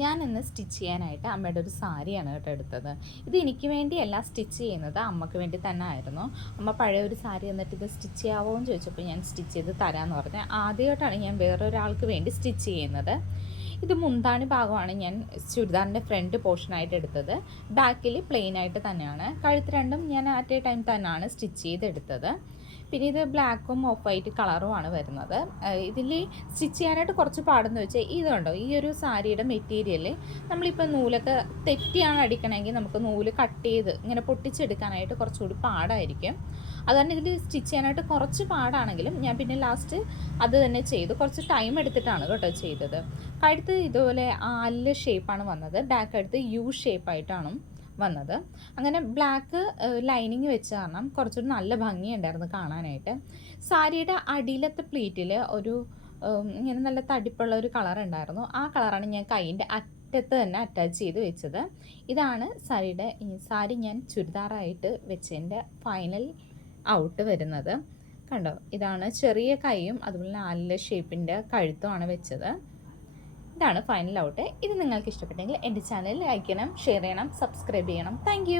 ഞാൻ ഇന്ന് സ്റ്റിച്ച് ചെയ്യാനായിട്ട് അമ്മയുടെ ഒരു സാരിയാണ് കേട്ടോ എടുത്തത്. ഇത് എനിക്ക് വേണ്ടിയല്ല സ്റ്റിച്ച് ചെയ്യുന്നത്, അമ്മയ്ക്ക് വേണ്ടി തന്നെ ആയിരുന്നു. അമ്മ പഴയ ഒരു സാരി എന്നിട്ട് ഇത് സ്റ്റിച്ച് ചെയ്യാവോ എന്ന് ചോദിച്ചപ്പോൾ ഞാൻ സ്റ്റിച്ച് ചെയ്ത് തരാമെന്ന് പറഞ്ഞു. ആദ്യമായിട്ടാണ് ഞാൻ വേറൊരാൾക്ക് വേണ്ടി സ്റ്റിച്ച് ചെയ്യുന്നത്. ഇത് മുന്താണി ഭാഗമാണ് ഞാൻ ചുരിദാറിൻ്റെ ഫ്രണ്ട് പോർഷനായിട്ട് എടുത്തത്. ബാക്കിൽ പ്ലെയിൻ ആയിട്ട് തന്നെയാണ്. കഴുത്ത് രണ്ടും ഞാൻ അറ്റ് എ ടൈം തന്നെയാണ് സ്റ്റിച്ച് ചെയ്തെടുത്തത്. പിന്നെ ഇത് ബ്ലാക്കും ഓഫ് വൈറ്റ് കളറുമാണ് വരുന്നത്. ഇതിൽ സ്റ്റിച്ച് ചെയ്യാനായിട്ട് കുറച്ച് പാടെന്ന് വെച്ചാൽ ഇതുണ്ടോ, ഈ ഒരു സാരിയുടെ മെറ്റീരിയൽ നമ്മളിപ്പോൾ നൂലൊക്കെ തെറ്റിയാണ് അടിക്കണമെങ്കിൽ നമുക്ക് നൂല് കട്ട് ചെയ്ത് ഇങ്ങനെ പൊട്ടിച്ചെടുക്കാനായിട്ട് കുറച്ചുകൂടി പാടായിരിക്കും. അതുതന്നെ ഇതിൽ സ്റ്റിച്ച് ചെയ്യാനായിട്ട് കുറച്ച് പാടാണെങ്കിലും ഞാൻ പിന്നെ ലാസ്റ്റ് അത് തന്നെ ചെയ്തു. കുറച്ച് ടൈം എടുത്തിട്ടാണ് കേട്ടോ ചെയ്തത്. കഴുത്ത് ഇതുപോലെ അല്ല ഷേപ്പാണ് വന്നത്, ബാക്ക് കഴുത്ത് യു ഷേപ്പായിട്ടാണ് വന്നത്. അങ്ങനെ ബ്ലാക്ക് ലൈനിങ് വെച്ച് കാരണം കുറച്ചുകൂടി നല്ല ഭംഗിയുണ്ടായിരുന്നു കാണാനായിട്ട്. സാരിയുടെ അടിയിലത്തെ പ്ലീറ്റിൽ ഒരു ഇങ്ങനെ നല്ല തടിപ്പുള്ള ഒരു കളർ ഉണ്ടായിരുന്നു. ആ കളറാണ് ഞാൻ കൈയിൻ്റെ അറ്റത്ത് തന്നെ അറ്റാച്ച് ചെയ്ത് വെച്ചത്. ഇതാണ് സാരി ഞാൻ ചുരിദാറായിട്ട് വെച്ചതിൻ്റെ ഫൈനൽ ഔട്ട് വരുന്നത്. കണ്ടോ, ഇതാണ് ചെറിയ കൈയും അതുപോലെ നല്ല ഷേപ്പിൻ്റെ കഴുത്തുമാണ് വെച്ചത്. ഇതാണ് ഫൈനൽ ഔട്ട്. ഇത് നിങ്ങൾക്ക് ഇഷ്ടപ്പെട്ടെങ്കിൽ എൻ്റെ ചാനൽ ലൈക്ക് ചെയ്യണം, ഷെയർ ചെയ്യണം, സബ്സ്ക്രൈബ് ചെയ്യണം. താങ്ക്